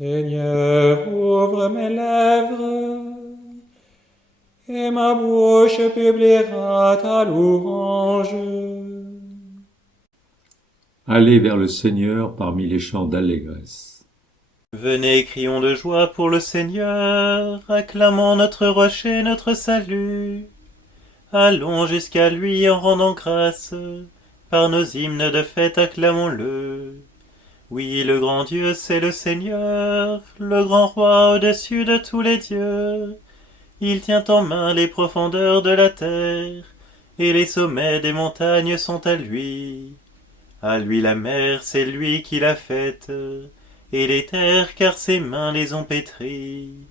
Seigneur, ouvre mes lèvres, et ma bouche publiera ta louange. Allez vers le Seigneur parmi les chants d'allégresse. Venez, crions de joie pour le Seigneur, acclamons notre rocher, notre salut. Allons jusqu'à lui en rendant grâce, par nos hymnes de fête acclamons-le. Oui, le grand Dieu, c'est le Seigneur, le grand roi au-dessus de tous les dieux. Il tient en main les profondeurs de la terre, et les sommets des montagnes sont à lui. À lui la mer, c'est lui qui l'a faite, et les terres, car ses mains les ont pétries.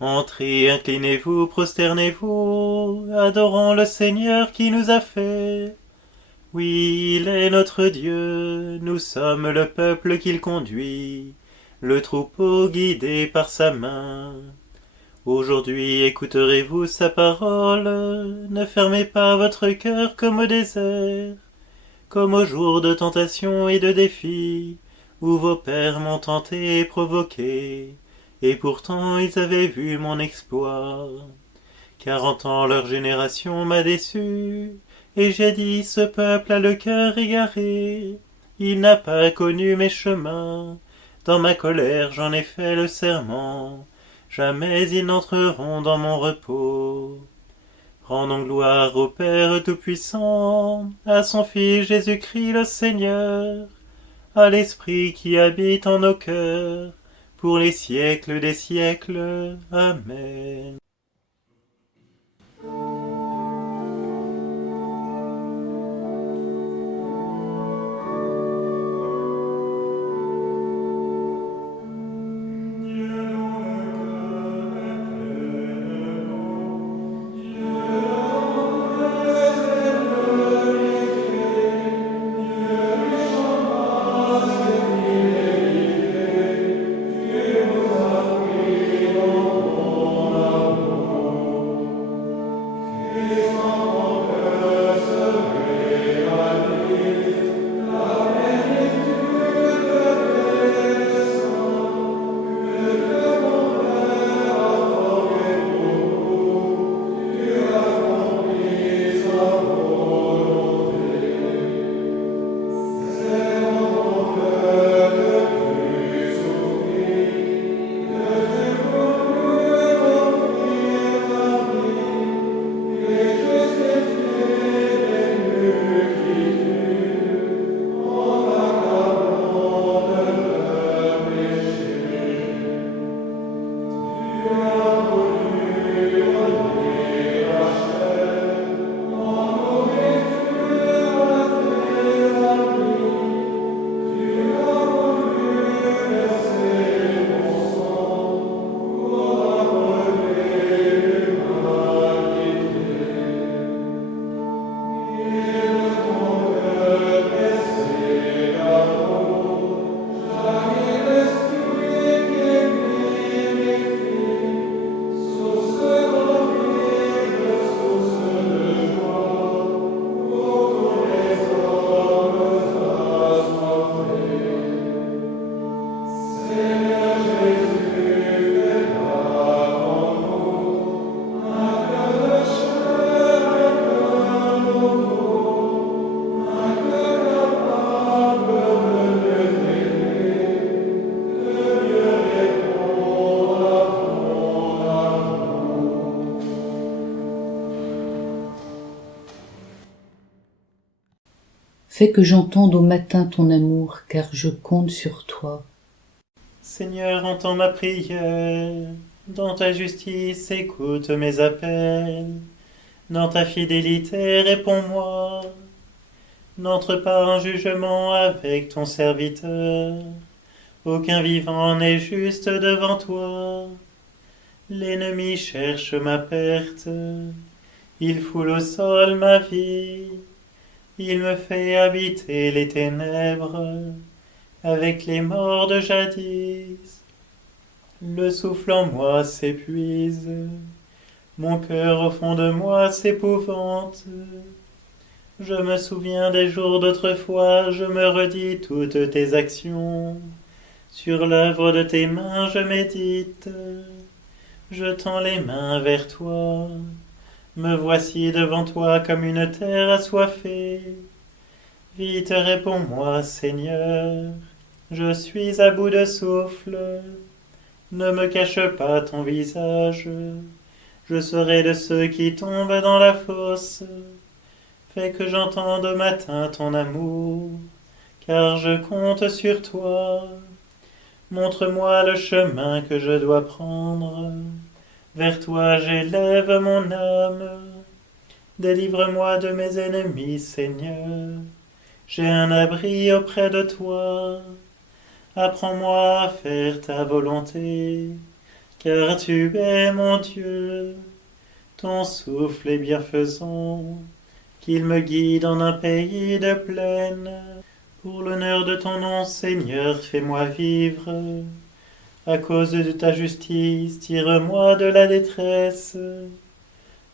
Entrez, inclinez-vous, prosternez-vous, adorons le Seigneur qui nous a fait. Oui, il est notre Dieu, nous sommes le peuple qu'il conduit, le troupeau guidé par sa main. Aujourd'hui écouterez-vous sa parole, ne fermez pas votre cœur comme au désert, comme au jour de tentation et de défi, où vos pères m'ont tenté et provoqué, et pourtant ils avaient vu mon exploit. 40 ans leur génération m'a déçu, et j'ai dit ce peuple a le cœur égaré, il n'a pas connu mes chemins, dans ma colère j'en ai fait le serment, jamais ils n'entreront dans mon repos. Rendons gloire au Père Tout-Puissant, à son Fils Jésus-Christ le Seigneur, à l'Esprit qui habite en nos cœurs, pour les siècles des siècles. Amen. Fais que j'entende au matin ton amour, car je compte sur toi. Seigneur, entends ma prière, dans ta justice écoute mes appels, dans ta fidélité réponds-moi. N'entre pas en jugement avec ton serviteur, aucun vivant n'est juste devant toi. L'ennemi cherche ma perte, il foule au sol ma vie, il me fait habiter les ténèbres avec les morts de jadis. Le souffle en moi s'épuise, mon cœur au fond de moi s'épouvante. Je me souviens des jours d'autrefois, je me redis toutes tes actions. Sur l'œuvre de tes mains je médite, je tends les mains vers toi. Me voici devant toi comme une terre assoiffée. Vite réponds-moi, Seigneur, je suis à bout de souffle. Ne me cache pas ton visage, je serai de ceux qui tombent dans la fosse. Fais que j'entende au matin ton amour, car je compte sur toi. Montre-moi le chemin que je dois prendre, vers toi j'élève mon âme. Délivre-moi de mes ennemis, Seigneur, j'ai un abri auprès de toi. Apprends-moi à faire ta volonté, car tu es mon Dieu. Ton souffle est bienfaisant, qu'il me guide en un pays de plaine. Pour l'honneur de ton nom, Seigneur, fais-moi vivre. À cause de ta justice, tire-moi de la détresse.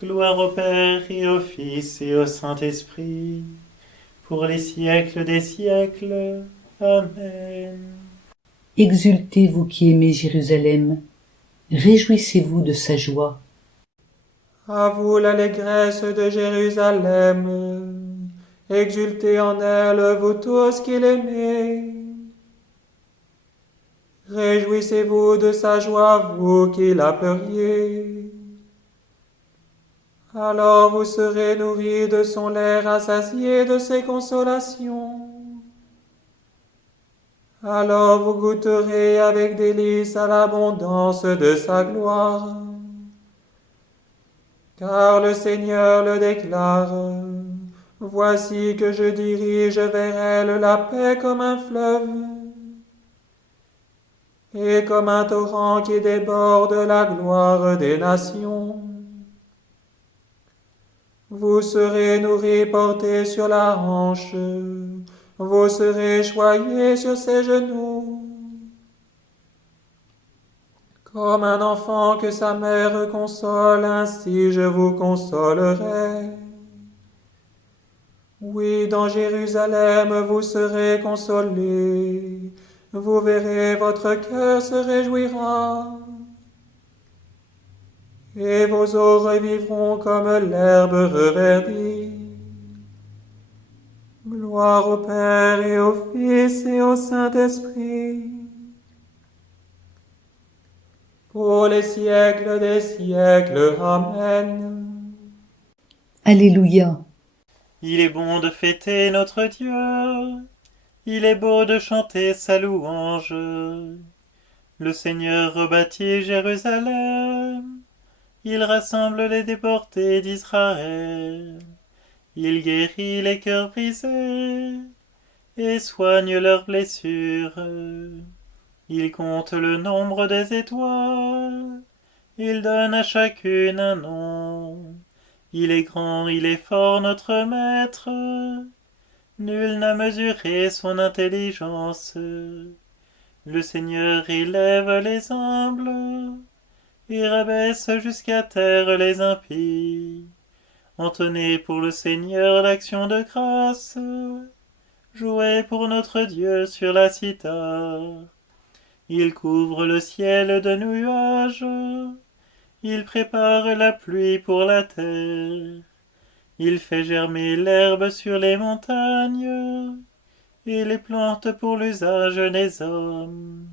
Gloire au Père et au Fils et au Saint-Esprit, pour les siècles des siècles. Amen. Exultez, vous qui aimez Jérusalem, réjouissez-vous de sa joie. À vous l'allégresse de Jérusalem, exultez en elle, vous tous qui l'aimez. Réjouissez-vous de sa joie, vous qui la pleuriez. Alors vous serez nourris de son lait, rassasiés de ses consolations. Alors vous goûterez avec délice à l'abondance de sa gloire. Car le Seigneur le déclare, voici que je dirige vers elle la paix comme un fleuve, et comme un torrent qui déborde la gloire des nations. Vous serez nourris, portés sur la hanche, vous serez choyés sur ses genoux. Comme un enfant que sa mère console, ainsi je vous consolerai. Oui, dans Jérusalem vous serez consolés, vous verrez votre cœur se réjouira, et vos eaux revivront comme l'herbe reverdie. Gloire au Père et au Fils et au Saint-Esprit, pour les siècles des siècles. Amen. Alléluia. Il est bon de fêter notre Dieu, il est beau de chanter sa louange. Le Seigneur rebâtit Jérusalem, il rassemble les déportés d'Israël. Il guérit les cœurs brisés et soigne leurs blessures. Il compte le nombre des étoiles, il donne à chacune un nom. Il est grand, il est fort, notre Maître, nul n'a mesuré son intelligence. Le Seigneur élève les humbles et rabaisse jusqu'à terre les impies. Entonnez pour le Seigneur l'action de grâce, jouez pour notre Dieu sur la cithare. Il couvre le ciel de nuages, il prépare la pluie pour la terre. Il fait germer l'herbe sur les montagnes et les plantes pour l'usage des hommes.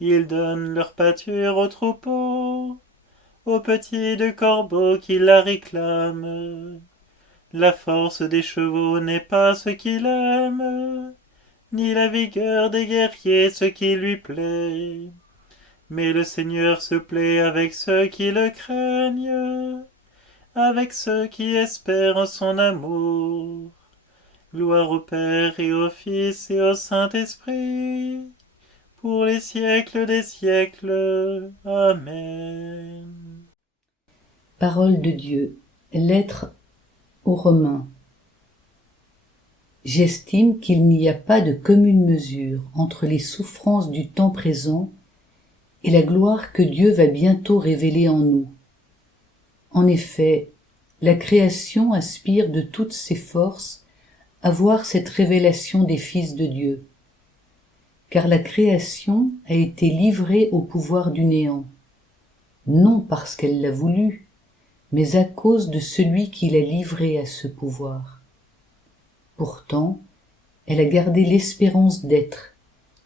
Il donne leur pâture aux troupeaux, aux petits de corbeaux qui la réclament. La force des chevaux n'est pas ce qu'il aime, ni la vigueur des guerriers ce qui lui plaît. Mais le Seigneur se plaît avec ceux qui le craignent, avec ceux qui espèrent son amour. Gloire au Père et au Fils et au Saint-Esprit, pour les siècles des siècles. Amen. Parole de Dieu. Lettre aux Romains. J'estime qu'il n'y a pas de commune mesure entre les souffrances du temps présent et la gloire que Dieu va bientôt révéler en nous. En effet, la création aspire de toutes ses forces à voir cette révélation des fils de Dieu. car la création a été livrée au pouvoir du néant, non parce qu'elle l'a voulu, mais à cause de celui qui l'a livrée à ce pouvoir. Pourtant, elle a gardé l'espérance d'être,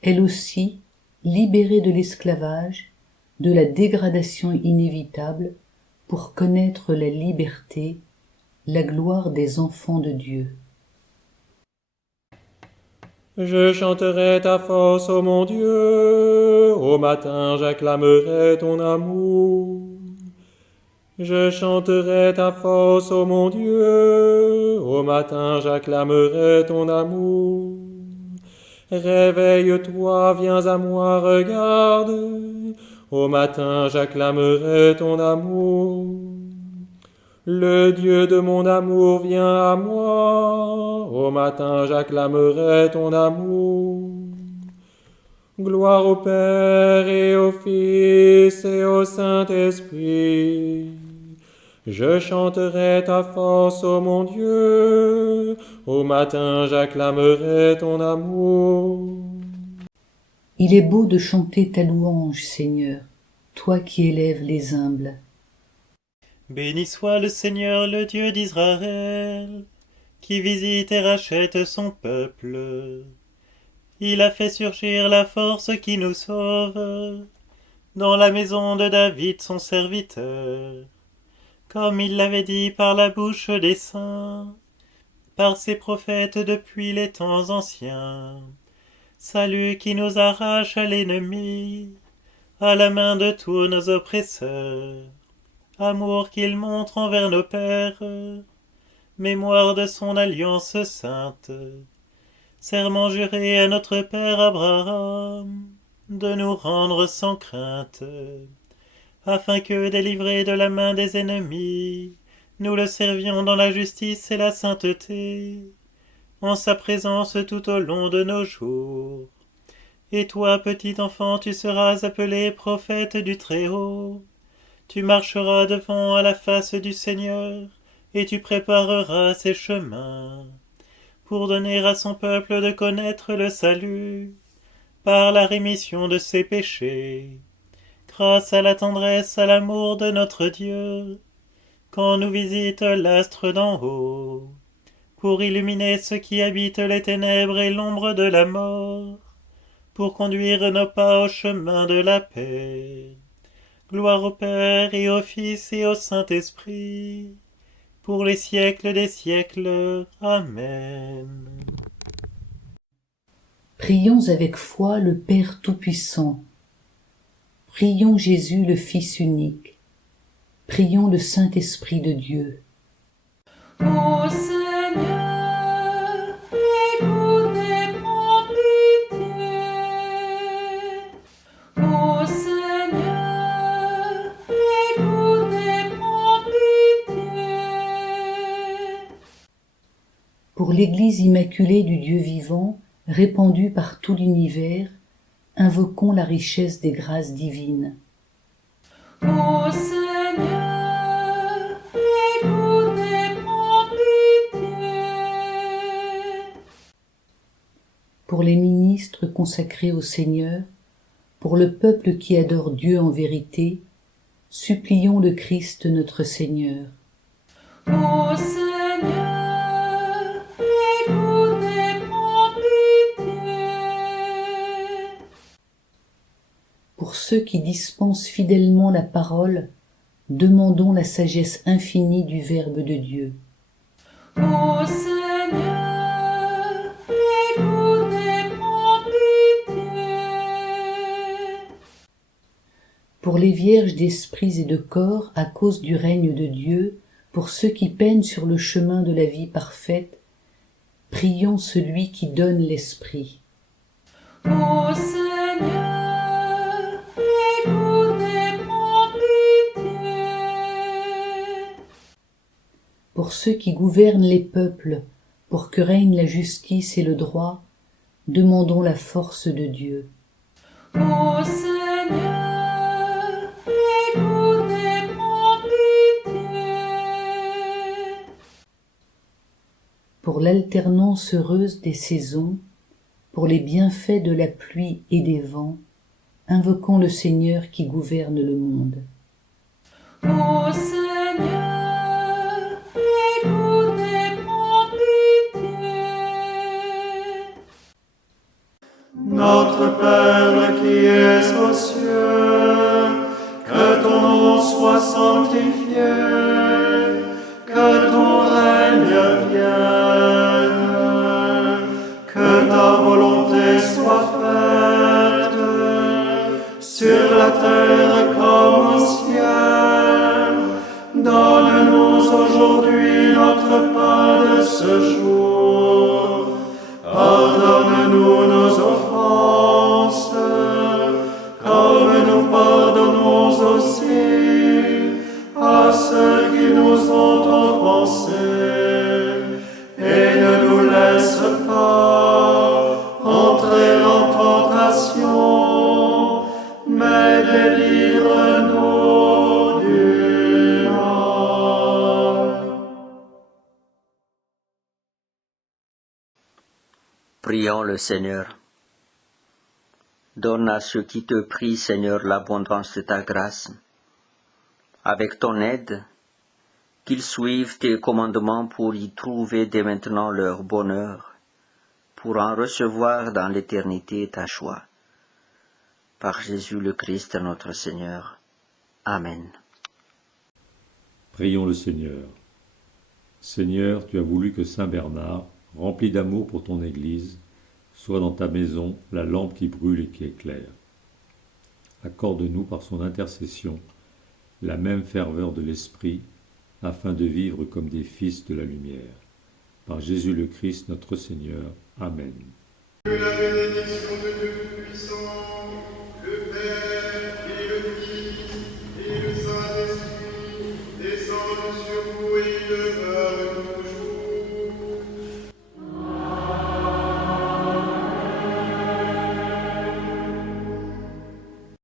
elle aussi, libérée de l'esclavage, de la dégradation inévitable, pour connaître la liberté, la gloire des enfants de Dieu. Je chanterai ta force, ô mon Dieu, au matin j'acclamerai ton amour. Je chanterai ta force, ô mon Dieu, au matin j'acclamerai ton amour. Réveille-toi, viens à moi, regarde, au matin j'acclamerai ton amour. Le Dieu de mon amour vient à moi, au matin j'acclamerai ton amour. Gloire au Père et au Fils et au Saint-Esprit. Je chanterai ta force, ô mon Dieu, au matin j'acclamerai ton amour. Il est beau de chanter ta louange, Seigneur, toi qui élèves les humbles. Béni soit le Seigneur, le Dieu d'Israël, qui visite et rachète son peuple. Il a fait surgir la force qui nous sauve, dans la maison de David son serviteur, comme il l'avait dit par la bouche des saints, par ses prophètes depuis les temps anciens. Salut qui nous arrache à l'ennemi, à la main de tous nos oppresseurs. Amour qu'il montre envers nos pères, mémoire de son alliance sainte, serment juré à notre père Abraham, de nous rendre sans crainte, afin que, délivrés de la main des ennemis, nous le servions dans la justice et la sainteté, en sa présence tout au long de nos jours. Et toi, petit enfant, tu seras appelé prophète du Très-Haut. Tu marcheras devant à la face du Seigneur, et tu prépareras ses chemins, pour donner à son peuple de connaître le salut, par la rémission de ses péchés, grâce à la tendresse, à l'amour de notre Dieu, quand nous visite l'astre d'en haut, pour illuminer ceux qui habitent les ténèbres et l'ombre de la mort, pour conduire nos pas au chemin de la paix. Gloire au Père et au Fils et au Saint-Esprit, pour les siècles des siècles. Amen. Prions avec foi le Père Tout-Puissant. Prions Jésus le Fils unique. Prions le Saint-Esprit de Dieu. Ô Seigneur, écoute et prends pitié. Ô Seigneur, écoute et prends pitié. Pour l'Église immaculée du Dieu vivant, répandue par tout l'univers, invoquons la richesse des grâces divines. Ô Seigneur, écoute et prends pitié. Pour les ministres consacrés au Seigneur, pour le peuple qui adore Dieu en vérité, supplions le Christ notre Seigneur. Ô Seigneur, écoute et prends pitié. Pour ceux qui dispensent fidèlement la parole, demandons la sagesse infinie du Verbe de Dieu. Ô Seigneur, écoute et prends pitié. Pour les vierges d'esprits et de corps à cause du règne de Dieu, pour ceux qui peinent sur le chemin de la vie parfaite, prions celui qui donne l'Esprit. Ô Seigneur, écoute et prends pitié. Pour ceux qui gouvernent les peuples, pour que règne la justice et le droit, demandons la force de Dieu. Ô Seigneur, écoute et prends pitié. Pour l'alternance heureuse des saisons, pour les bienfaits de la pluie et des vents, invoquons le Seigneur qui gouverne le monde. Ô Seigneur, écoute et prends pitié. Notre Père qui es aux cieux, que ton nom soit sanctifié, que ton règne vienne, que ta volonté soit faite, sur la terre comme au ciel. Donne-nous aujourd'hui notre pain de ce jour. Pardonne-nous nos offenses, comme nous pardonnons aussi à ceux qui nous ont offensés. Et ne nous laisse pas entrer en tentation, mais délivre-nous du mal. Prions le Seigneur. Donne à ceux qui te prient, Seigneur, l'abondance de ta grâce. Avec ton aide, qu'ils suivent tes commandements pour y trouver dès maintenant leur bonheur, pour en recevoir dans l'éternité ta joie. Par Jésus le Christ, notre Seigneur. Amen. Prions le Seigneur. Seigneur, tu as voulu que Saint Bernard, rempli d'amour pour ton Église, soit dans ta maison la lampe qui brûle et qui éclaire. Accorde-nous par son intercession la même ferveur de l'Esprit, afin de vivre comme des fils de la lumière. Par Jésus le Christ notre Seigneur. Amen. Que la bénédiction de Dieu